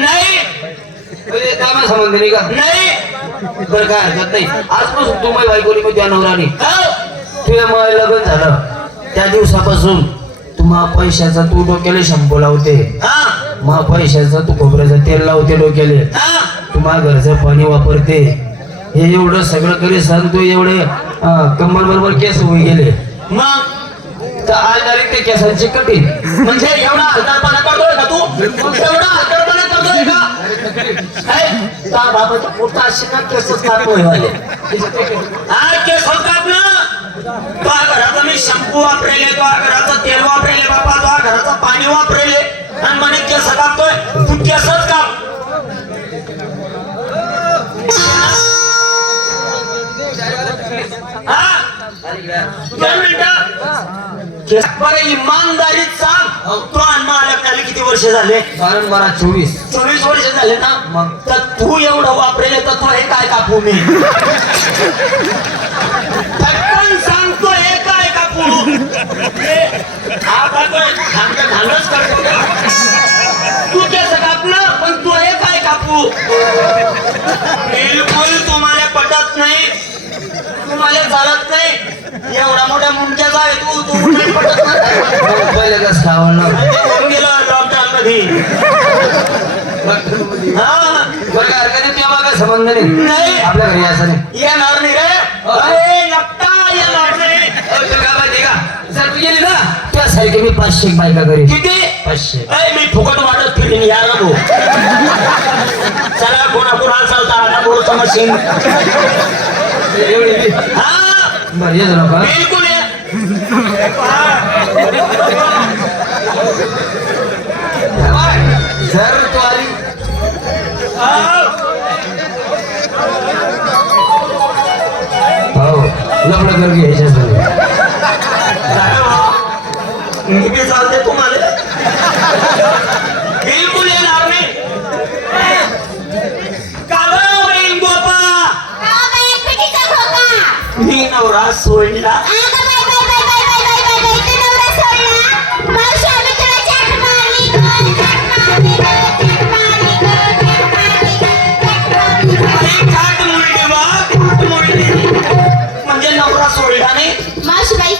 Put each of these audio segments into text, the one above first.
नाही काय संबंध नाही का? नाही बरं काय हरकत नाही. आजपासून तू माझी बायकोनी मी त्या नवरानी हो. तुझ्या मला लग्न झालं त्या दिवसापासून तुम्हा पैशाचा तू डोक्याला शंभू लावते, हा मा पैशाचा तू खोबऱ्याचं तेल लावते डोक्याले, हा तुम्हा घरचं पाणी वापरते. हे एवढं सगळं करी सांगतो एवढे कमल बरोबर केस होई गेले मग तर आज डायरेक्ट ते केसांची कठीण म्हणजे एवढा हलकापणा करतोय का तू? एवढा हलकापणा करतोय का? का बाबाच्या पोटा अशी ना केसच कापतोय वाले. हा केस कापणं. तो घराचा मी शॅम्पू वापरेले, तो घराचं तेल वापरेले बाबा, तो घराचं पाणी वापरेले आणि म्हणे केस कापतोय. तू केसच काप. हा 2 मिनिटं बरं इमानदारीत सांग, तो अण्णा लग्नाला किती वर्ष झाले? 24 वर्ष झाले ना. मग तर तू एवढं वापरेले तर तो हे काय कापू मी? पटकन सांगतो हे काय कापू? धांगच करतो का? तू केस कापलं पण तू हे काय कापू? बिलकुल तुम्हाला पटत नाही, तुम्हाला चालत नाही. एवढा मोठ्या मुंडक्याचा आहे तू तू पटत नाही. पहिले कसं खावं गेलो लॉकडाऊन मध्ये. हा बरं काय हरकत नाही. तेव्हा काय संबंध नाही नाही. आपल्या घरी असं नाही. येणार नाही रे. अरे नक्का येणार नाही. तुला काय माहिती का, जर तू गेली ना त्यासारखे मी 500 बायका घरी. किती? 500. अरे मी फुकट वाटत फिरीन यार भाऊ. चला कोणा चालता आता बोलतो मशीन. एवढी हा बरं ये जरा का बिलकुल ये. जर तू आली हो लपड कर घ्यायच्या मी बी चालते तुम्हाला. बिलकुल येणार नाही. कालो बहीण गोपा मी नवरा सोडला. म्हणजे नवरा सोडला नाही. मावशीबाई,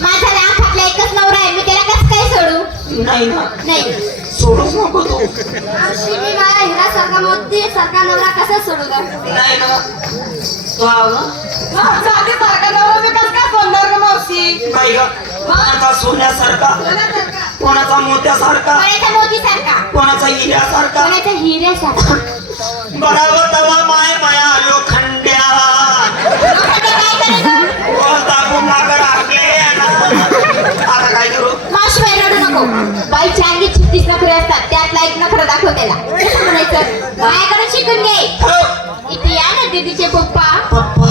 माझा लाखातला एकच नवरा आहे, मी त्याला कसं काय सोडू? नाही ना नाही. सोडूच नको तू. मावशी, मी माझा हिरासारखा मोती सारखा नवरा कसा सोडू ग? नाही ना तो आव ना. माझा आधी सारखा नवरा मी कसं काय सोडणार ग मावशी? बाई ग कोणाचा सोन्यासारखा, कोणाचा मोत्यासारखा, कोणाचा मोतीसारखा, कोणाचा हिऱ्यासारखा. कोणाचा हिऱ्यासारखा. बराबर तवा माय माया आलो खंड्या दाबून नागर आखले. आता काय करू? मावशीबाई, रडू नको. बाईच्या अंगी 36 नखरे असतात, त्यातला एक नखरा दाखव त्याला. कसं म्हणायचं? माझ्याकडे शिकून घे. हो इथे या ना दीदीचे पप्पा. पप्पा